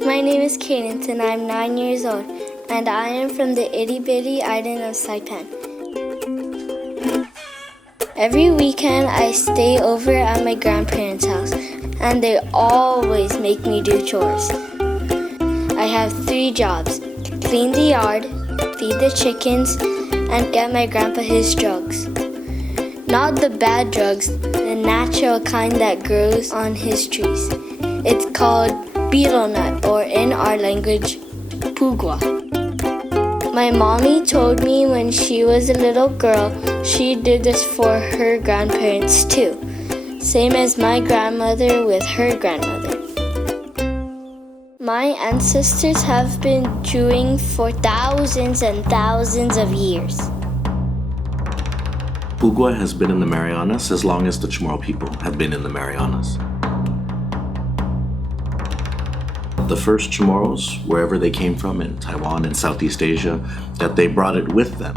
My name is Cadence and I'm 9 years old, and I am from the itty-bitty island of Saipan. Every weekend I stay over at my grandparents' house, and they always make me do chores. I have 3 jobs: clean the yard, feed the chickens, and get my grandpa his drugs. Not the bad drugs, the natural kind that grows on his trees. It's called betel nut, or in our language, pugua. My mommy told me when she was a little girl, she did this for her grandparents too, same as my grandmother with her grandmother. My ancestors have been chewing for thousands and thousands of years. Pugua has been in the Marianas as long as the Chamorro people have been in the Marianas. The first Chamorros, wherever they came from in Taiwan and Southeast Asia, that they brought it with them.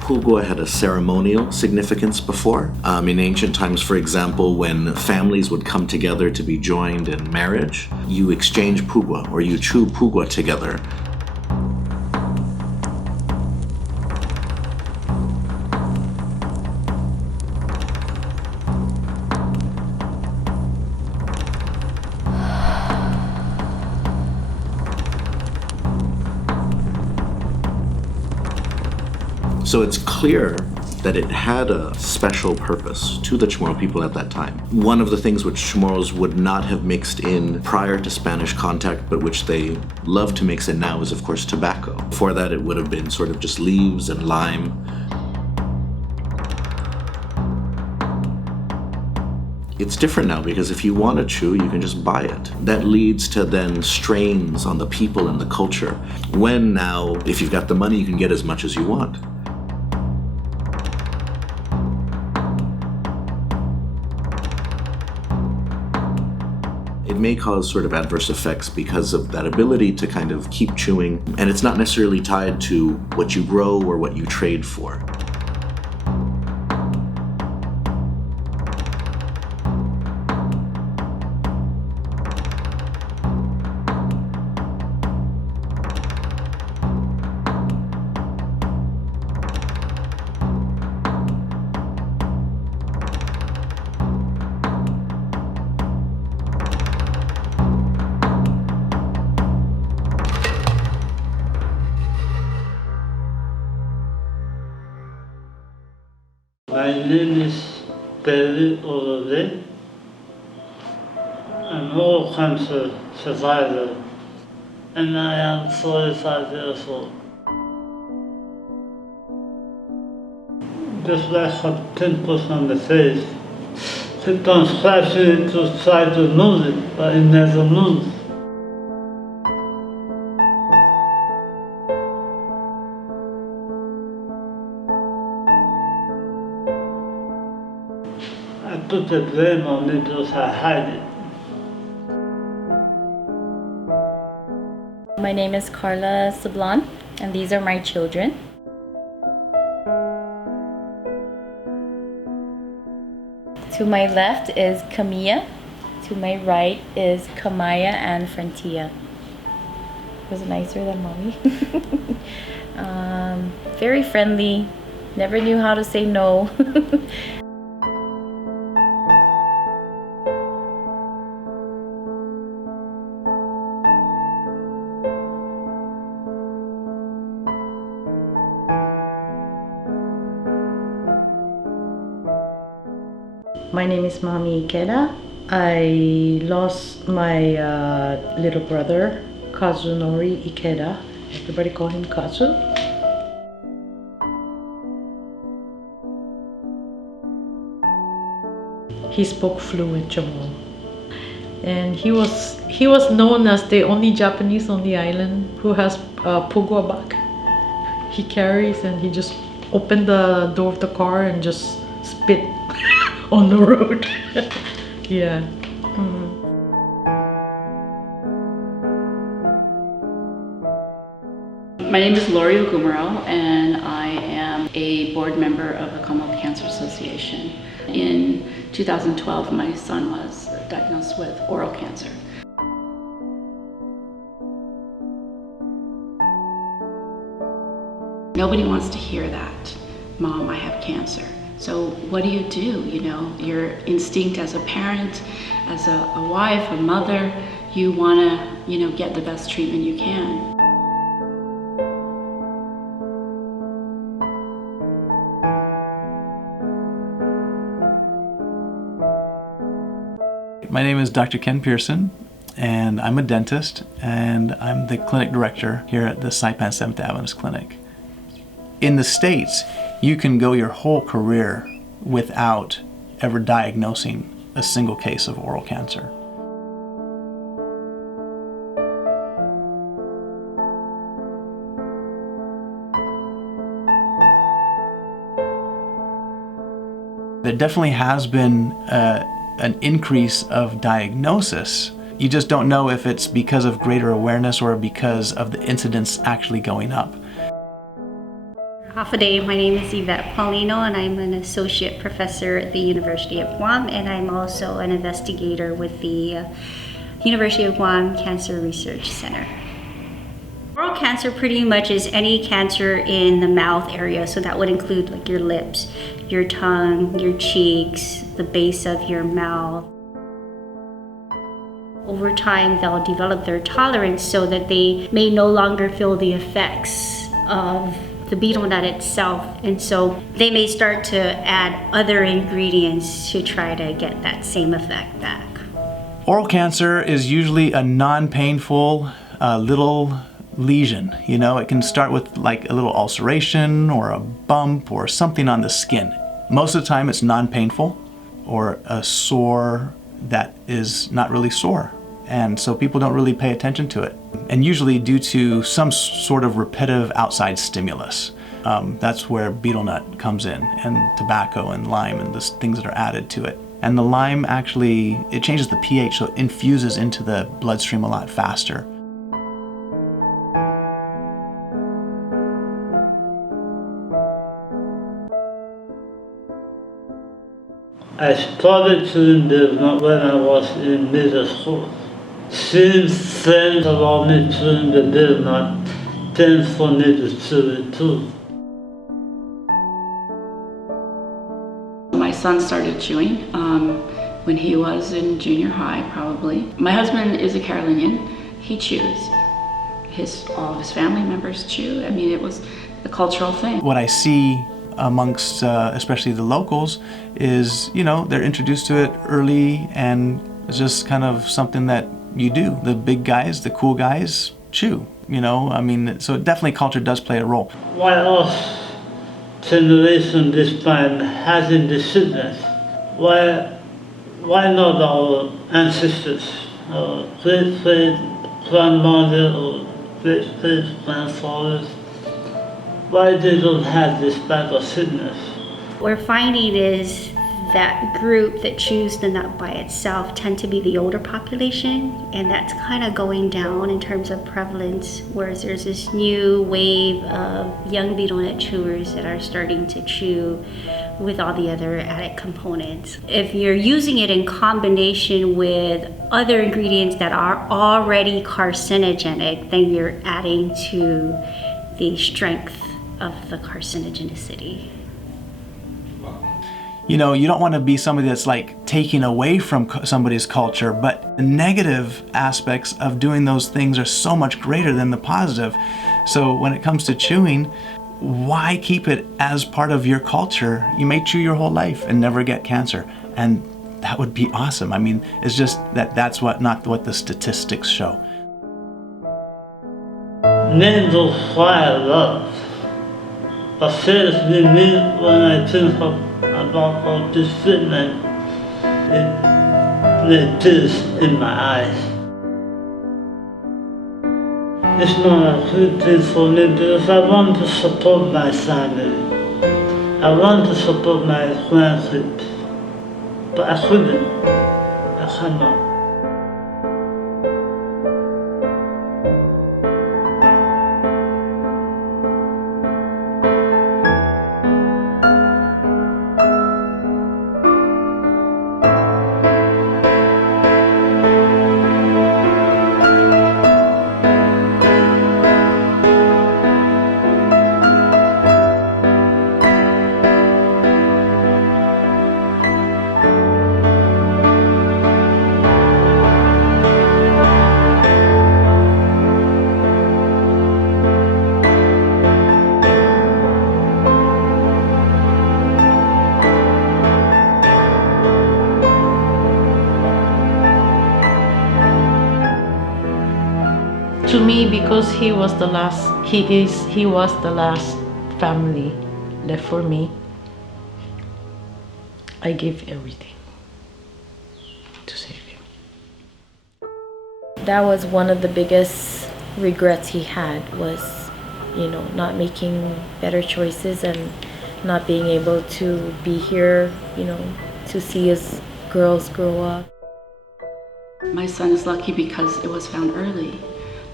Pugua had a ceremonial significance before. In ancient times, for example, when families would come together to be joined in marriage, you exchange pugua, or you chew pugua together. So it's clear that it had a special purpose to the Chamorro people at that time. One of the things which Chamorros would not have mixed in prior to Spanish contact, but which they love to mix in now, is of course tobacco. Before that, it would have been sort of just leaves and lime. It's different now because if you want to chew, you can just buy it. That leads to then strains on the people and the culture. When now, if you've got the money, you can get as much as you want. It may cause sort of adverse effects because of that ability to kind of keep chewing, and it's not necessarily tied to what you grow or what you trade for. My name is Advocacy. I'm an oral cancer survivor, and I am 45 years old. Just lack of pimples on the face. Keep on scratching it to try to lose it, but it never moves. I put the blame on me because I hide it. My name is Carla Sablan, and these are my children. To my left is Camilla, to my right is Kamaya and Frontia. Was nicer than mommy. Very friendly, never knew how to say no. My name is Mami Ikeda. I lost my little brother, Kazunori Ikeda. Everybody call him Kazu. He spoke fluent Chamorro. And he was known as the only Japanese on the island who has a pugua bag. He carries and he just opened the door of the car and just spit on the road. Yeah. My name is Lori Ogumaro, and I am a board member of the Commonwealth Cancer Association. In 2012, my son was diagnosed with oral cancer. Nobody wants to hear that, Mom, I have cancer. So what do? You know, your instinct as a parent, as a wife, a mother, you wanna, get the best treatment you can. My name is Dr. Ken Pearson, and I'm a dentist, and I'm the clinic director here at the Saipan 7th Adventist Clinic. In the States, you can go your whole career without ever diagnosing a single case of oral cancer. There definitely has been an increase of diagnosis. You just don't know if it's because of greater awareness or because of the incidence actually going up. Half a day, my name is Yvette Paulino and I'm an associate professor at the University of Guam, and I'm also an investigator with the University of Guam Cancer Research Center. Oral cancer pretty much is any cancer in the mouth area, so that would include like your lips, your tongue, your cheeks, the base of your mouth. Over time, they'll develop their tolerance so that they may no longer feel the effects of the betel nut itself, and so they may start to add other ingredients to try to get that same effect back. Oral cancer is usually a non-painful little lesion. You know, it can start with like a little ulceration or a bump or something on the skin. Most of the time it's non-painful or a sore that is not really sore. And so people don't really pay attention to it. And usually due to some sort of repetitive outside stimulus. That's where betel nut comes in, and tobacco and lime and the things that are added to it. And the lime actually, it changes the pH, so it infuses into the bloodstream a lot faster. I started chewing betel nut when I was in middle school. Since then, allowed me chewing the betel nut, tends for me to chew it too. My son started chewing when he was in junior high, probably. My husband is a Carolinian. He chews. All of his family members chew. I mean, it was the cultural thing. What I see amongst especially the locals is, they're introduced to it early, and it's just kind of something that you do. The big guys, the cool guys chew, so definitely culture does play a role. Why us generation this time having the sickness? Why not our ancestors, our great-great-grandmother or great-great-grandfathers? Why they don't have this type of sickness? What we're finding is that group that chews the nut by itself tend to be the older population, and that's kind of going down in terms of prevalence, whereas there's this new wave of young betel nut chewers that are starting to chew with all the other added components. If you're using it in combination with other ingredients that are already carcinogenic, then you're adding to the strength of the carcinogenicity. You don't want to be somebody that's like taking away from somebody's culture, but the negative aspects of doing those things are so much greater than the positive. So when it comes to chewing, why keep it as part of your culture? You may chew your whole life and never get cancer, and that would be awesome. I mean, it's just that's not what the statistics show. Men don't fire love. But seriously, me, when I think about all this treatment, it tears in my eyes. It's not a good thing for me because I want to support my family. I want to support my grandkids, but I couldn't. I cannot. because he was the last family left for me. I gave everything to save him. That was one of the biggest regrets he had, was, not making better choices and not being able to be here, to see his girls grow up. My son is lucky because it was found early.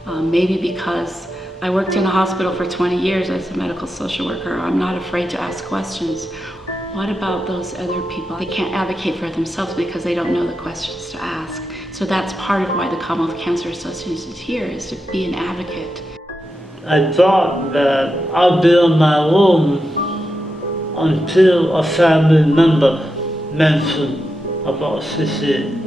Maybe because I worked in a hospital for 20 years as a medical social worker. I'm not afraid to ask questions. What about those other people? They can't advocate for themselves because they don't know the questions to ask. So that's part of why the Commonwealth Cancer Association is here, is to be an advocate. I thought that I'll be on my own until a family member mentioned about CCA.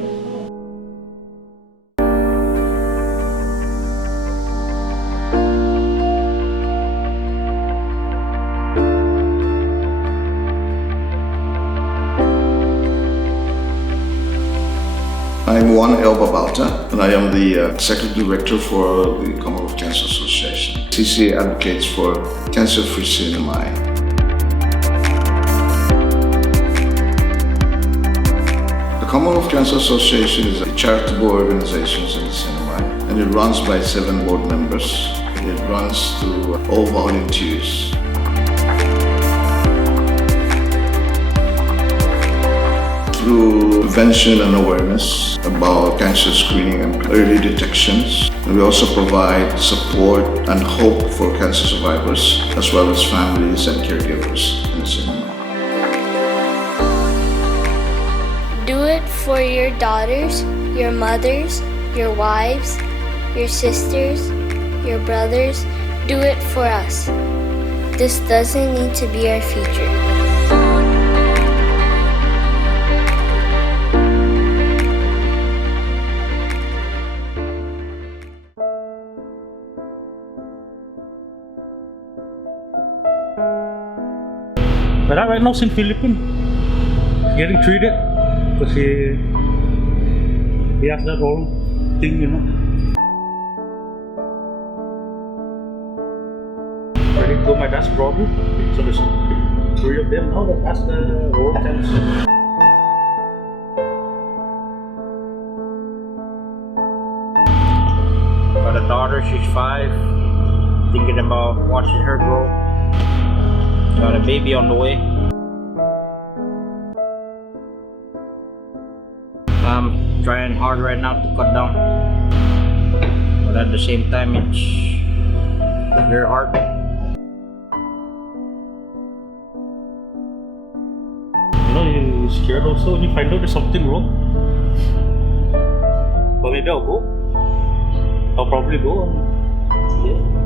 I'm Juan Elba-Balta, and I am the Executive Director for the Commonwealth Cancer Association. CCA advocates for cancer-free CNMI. The Commonwealth Cancer Association is a charitable organization in the CNMI, and it runs by 7 board members. It runs through all volunteers. Through prevention and awareness about cancer screening and early detections. And we also provide support and hope for cancer survivors, as well as families and caregivers in the CNMI. Do it for your daughters, your mothers, your wives, your sisters, your brothers. Do it for us. This doesn't need to be our future. But right now he's in Philippines, getting treated because he has that whole thing, Ready to go my dad's problem, so there's 3 of them now that has the whole cancer. Got a daughter, she's 5, thinking about watching her grow. Got a baby on the way. I'm trying hard right now to cut down, but at the same time it's very hard. You're scared also when you find out there's something wrong. But maybe I'll go. I'll probably go. Yeah.